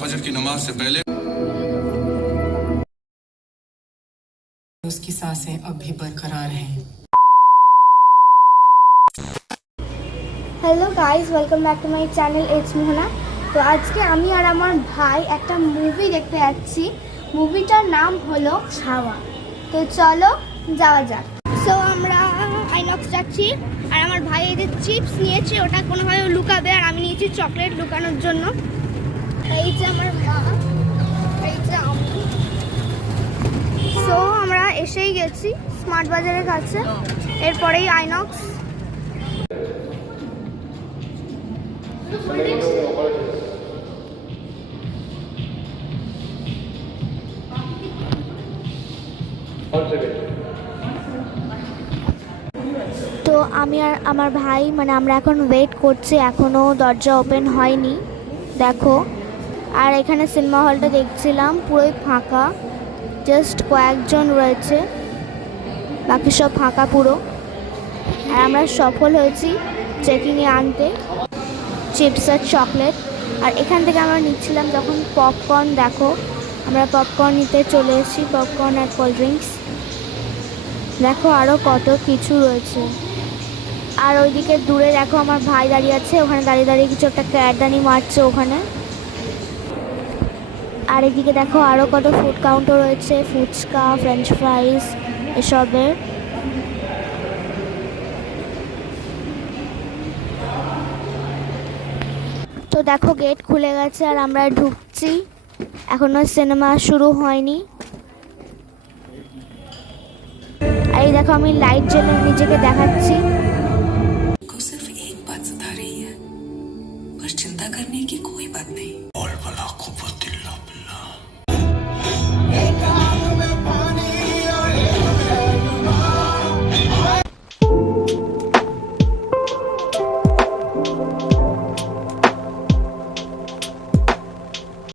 फजर की नमाज से पहले उसकी सांसें अब भी बरकरार हैं। Hello guys, welcome back to my channel it's Mohona. তো আজকে আমি আর আমার ভাই একটা মুভি দেখতে যাচ্ছি। মুভিটার নাম হলো ছাওয়া। তো চলো যাওয়া যাক। সো আমরা আইনক্স যাচ্ছি আর আমার ভাই এদের চিপস নিয়েছে, ওটা কোনোভাবে লুকাবে, আর আমি নিয়েছি চকলেট লুকানোর জন্য। এই যে আমার মা, এই যে আমি। সো আমরা এসেই গেছি স্মার্ট বাজারের কাছে, এরপরেই আইনক্স। তো আমি আর আমার ভাই আমরা এখন ওয়েট করছি, এখনও দরজা ওপেন হয়নি। দেখো, আর এখানে সিনেমা হলটা দেখছিলাম পুরোই ফাঁকা, জাস্ট কয়েকজন রয়েছে, বাকি সব ফাঁকা পুরো। আর আমরা সফল হয়েছি চেকিংয়ে আনতে চিপস আর চকলেট। আর এখান থেকে আমরা নিচ্ছিলাম যখন পপকর্ন। দেখো, আমরা পপকর্ন নিতে চলে এসেছি, পপকর্ন আর কোল্ড ড্রিঙ্কস। দেখো আরও কত কিছু রয়েছে। আর ওইদিকে দূরে দেখো আমার ভাই দাঁড়িয়ে আছে, ওখানে দাঁড়িয়ে দাঁড়িয়ে কিছু একটা ক্যারদানি মারছে ওখানে। আর এদিকে দেখো আরও কত ফুড কাউন্টার রয়েছে, ফুচকা, ফ্রেঞ্চ ফ্রাইস এসবের। তো দেখো গেট খুলে গেছে আর আমরা ঢুকছি, এখনো সিনেমা শুরু হয়নি। আর এই দেখো আমি লাইট জ্বেলে নিজেকে দেখাচ্ছি। सिर्फ एक बात सता रही है, बस चिंता करने की कोई बात नहीं। और भला कुव्वतिल्ला बिल्लाह।